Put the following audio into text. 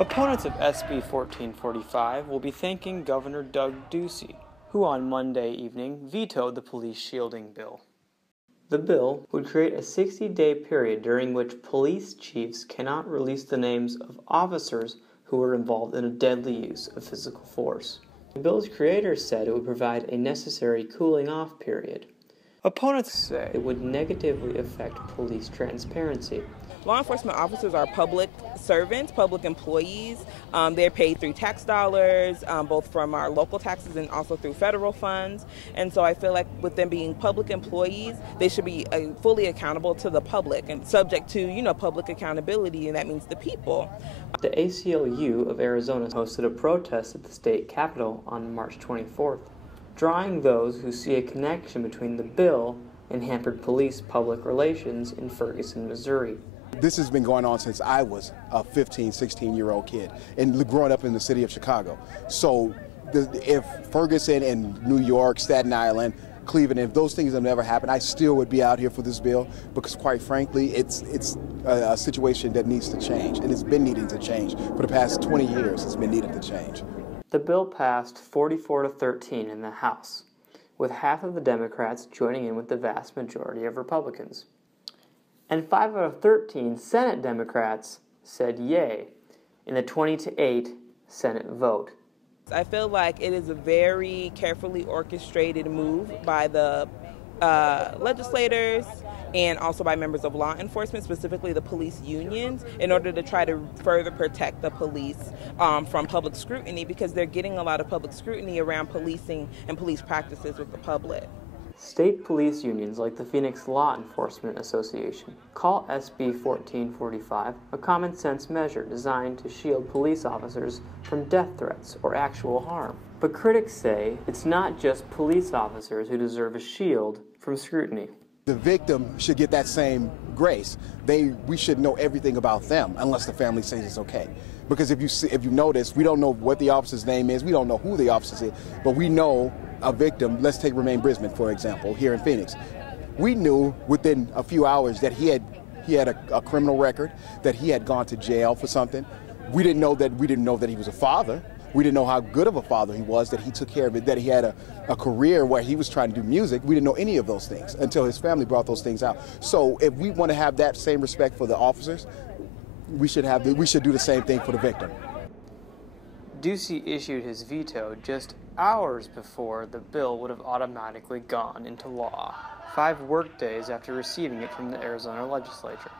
Opponents of SB 1445 will be thanking Governor Doug Ducey, who on Monday evening vetoed the police shielding bill. The bill would create a 60-day period during which police chiefs cannot release the names of officers who were involved in a deadly use of physical force. The bill's creators said it would provide a necessary cooling-off period. Opponents say it would negatively affect police transparency. Law enforcement officers are public servants, public employees. They're paid through tax dollars, both from our local taxes and also through federal funds. And so I feel like with them being public employees, they should be fully accountable to the public and subject to, public accountability, and that means the people. The ACLU of Arizona hosted a protest at the state capitol on March 24th, drawing those who see a connection between the bill and hampered police public relations in Ferguson, Missouri. This has been going on since I was a 15, 16-year-old kid and growing up in the city of Chicago. So if Ferguson and New York, Staten Island, Cleveland, if those things have never happened, I still would be out here for this bill because, quite frankly, it's a situation that needs to change, and it's been needing to change. For the past 20 years, it's been needing to change. The bill passed 44-13 in the House, with half of the Democrats joining in with the vast majority of Republicans. And 5 out of 13 Senate Democrats said yay in the 20-8 Senate vote. I feel like it is a very carefully orchestrated move by the legislators and also by members of law enforcement, specifically the police unions, in order to try to further protect the police from public scrutiny, because they're getting a lot of public scrutiny around policing and police practices with the public. State police unions like the Phoenix Law Enforcement Association call SB 1445 a common-sense measure designed to shield police officers from death threats or actual harm. But critics say it's not just police officers who deserve a shield from scrutiny. The victim should get that same grace. We should know everything about them unless the family says it's okay. Because if you notice, we don't know what the officer's name is, we don't know who the officer is, but we know a victim. Let's take Romaine Brisbane, for example, here in Phoenix. We knew within a few hours that he had a criminal record, that he had gone to jail for something. We didn't know that he was a father. We didn't know how good of a father he was, that he took care of it, that he had a career where he was trying to do music. We didn't know any of those things until his family brought those things out. So if we want to have that same respect for the officers, we should do the same thing for the victim. Ducey issued his veto just hours before the bill would have automatically gone into law, 5 workdays after receiving it from the Arizona legislature.